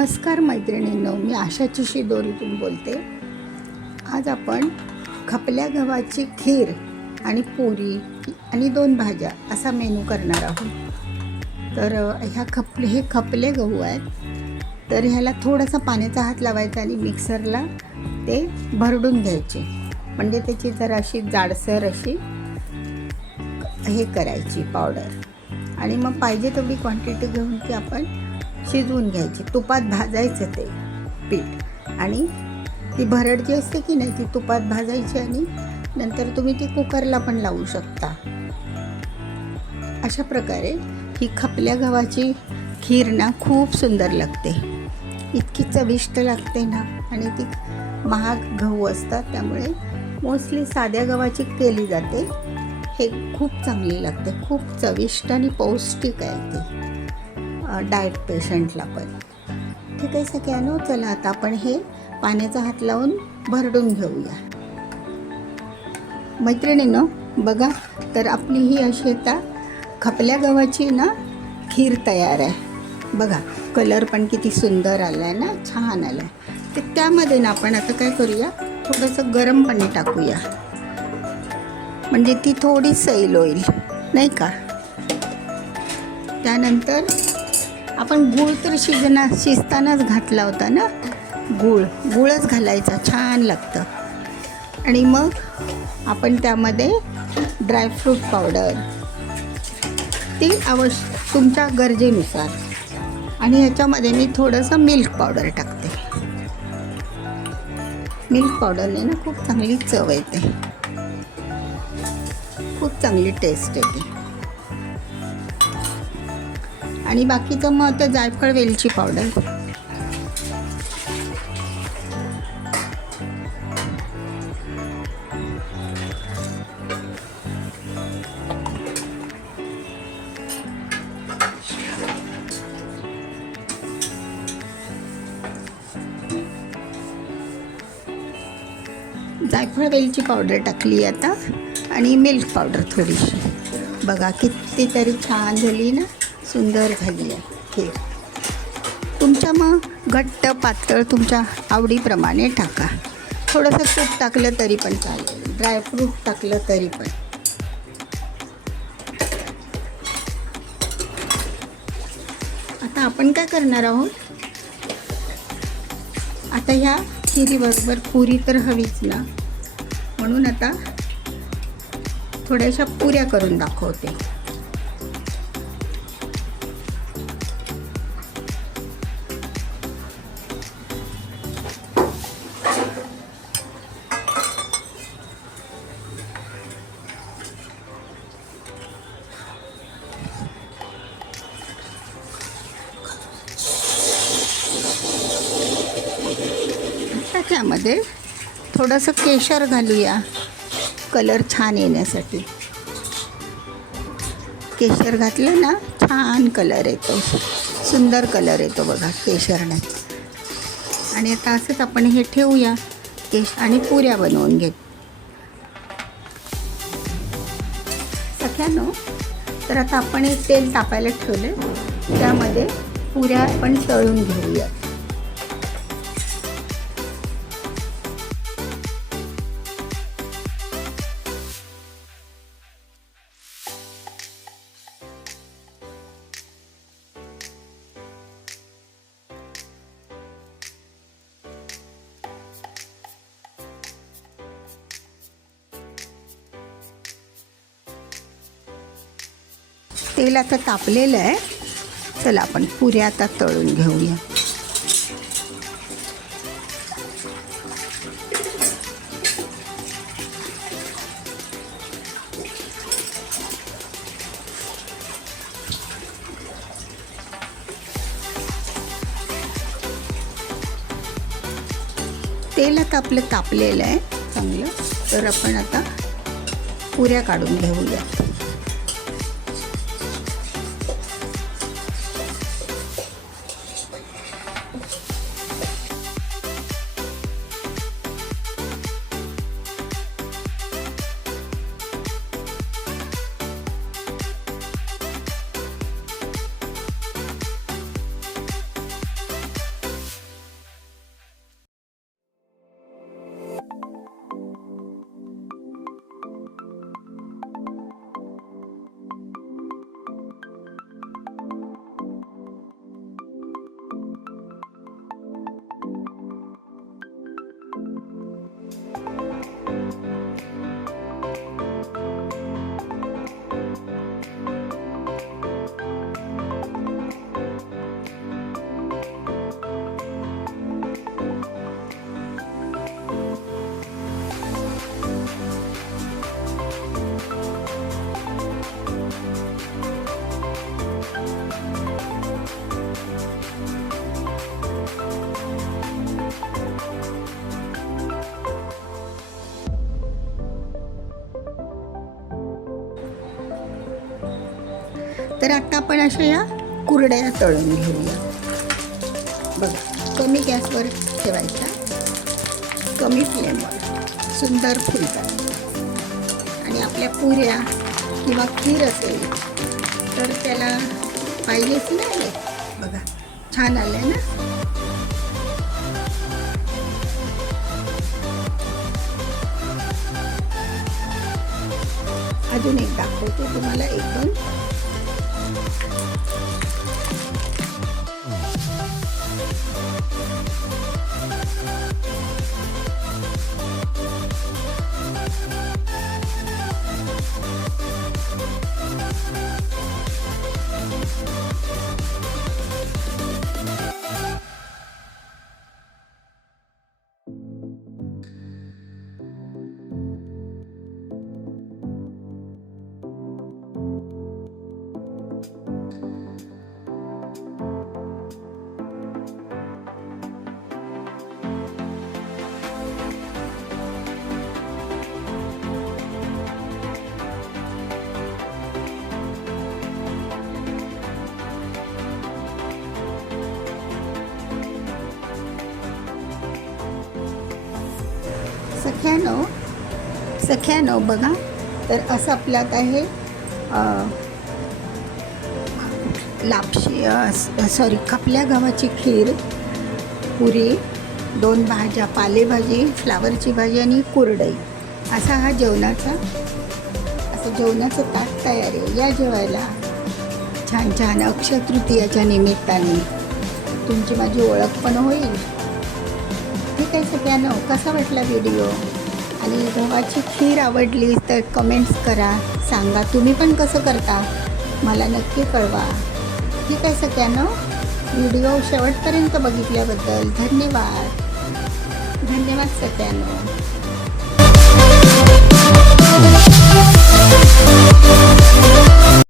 नमस्कार मैत्रिणींनो, मी आशाची शिदोरीतून बोलते. आज आपण खपल्या गव्हाची खीर आणि पुरी आणि 2 भाज्या असा मेनू करणार आहोत. तर हे खपले गहू आहेत. तर ह्याला थोडासा पाण्याचा हात लावायचा आणि मिक्सरला ते भरडून घ्यायचे, म्हणजे त्याची जरा अशी जाडसर अशी हे करायची पावडर. आणि मग पाहिजे तेवढी क्वांटिटी घेऊन ती आपण शिजवून घ्यायची. तुपात भाजायचं ते पीठ आणि ती भरड जी असते की नाही ती तुपात भाजायची आणि नंतर तुम्ही ती कुकरला पण लावू शकता. अशा प्रकारे ही खपल्या गव्हाची खीर ना खूप सुंदर लागते, इतकी चविष्ट लागते ना. आणि ती महाग गहू असतात त्यामुळे मोस्टली साध्या गव्हाची केली जाते. हे खूप चांगली लागते, खूप चविष्ट आणि पौष्टिक आहे ती डाएट पेशंटला पण. ठीक आहे सगळ्यांनो, चला आता आपण हे पाण्याचा हात लावून भरडून घेऊया. मैत्रिणींनो बघा, तर आपली ही अशी आता खपल्या गव्हाची ना खीर तयार आहे. बघा कलर पण किती सुंदर आला आहे ना, छान आला आहे. तर त्यामध्ये ना आपण आता काय करूया, थोडंसं गरम पाणी टाकूया, म्हणजे ती थोडी सैल होईल नाही का. त्यानंतर आपण गूळ तर शिजतानाच घातला होता ना, गूळच घालायचा, छान लागतं. आणि मग आपण त्यामध्ये ड्रायफ्रूट पावडर ती तुमच्या गरजेनुसार, आणि ह्याच्यामध्ये मी थोडंसं मिल्क पावडर टाकते. मिल्क पावडरने ना खूप चांगली चव येते, खूप चांगली टेस्ट येते. आणि बाकीचं मग ते जायफळ वेलची पावडर. जायफळ वेलची पावडर टाकली आता, आणि मिल्क पावडर थोडीशी. बघा कितीतरी छान झाली ना, सुंदर झाली आहे खीर. तुमच्या मग घट्ट पातळ तुमच्या आवडीप्रमाणे टाका. थोडंसं तूप टाकलं तरी पण चालेल, ड्रायफ्रूट टाकलं तरी पण. आता आपण काय करणार आहोत, आता ह्या खिरीबरोबर पुरी तर हवीच ना, म्हणून आता थोड्याशा पुऱ्या करून दाखवते. त्यामध्ये थोडंसं केशर घालूया, कलर छान येण्यासाठी. केशर घातलं ना छान कलर येतो, सुंदर कलर येतो बघा केशरने. आणि आता असंच आपण हे ठेवूया आणि पुऱ्या बनवून घेऊ सख्यानो. तर आता आपण एक तेल तापायला ठेवलं, त्यामध्ये पुऱ्या आपण तळून घेऊया. तेल आता तापलेलं आहे, चला आपण पुऱ्या आता तळून घेऊया. तेल आता आपलं तापलेलं आहे चांगलं. तर आपण आता पुऱ्या काढून घेऊया. तर आता आपण अशा या कुरड्या तळून घेऊया. बघा, कमी गॅसवर ठेवायचा, कमी फ्लेमवर, सुंदर फुलतात. आणि आपल्या पुऱ्या किंवा खीर असेल तर त्याला पाहिजेच नाही. बघा, छान आलं ना. अजून एक दाखवतो तुम्हाला, एक दोन. सख्यानो बघा, तर असं आपलं आता हे खपल्या गव्हाची खीर, पुरी, 2 भाज्या, पालेभाजी, फ्लावरची भाजी आणि कुरडई, असा हा जेवणाचं ताट तयार आहे. या जेवायला. छान छान अक्षय तृतीयाच्या निमित्ताने तुमची माझी ओळख पण होईल. ठीक आहे सगळ्यांना, कसा वाटला व्हिडिओ? आणि गव्हाची खीर आवडली तर कमेंट्स करा, सांगा तुम्ही पण कसं करता, मला नक्की कळवा. ठीक आहे सगळ्यांना, व्हिडिओ शेवटपर्यंत बघितल्याबद्दल धन्यवाद. धन्यवाद सगळ्यांना.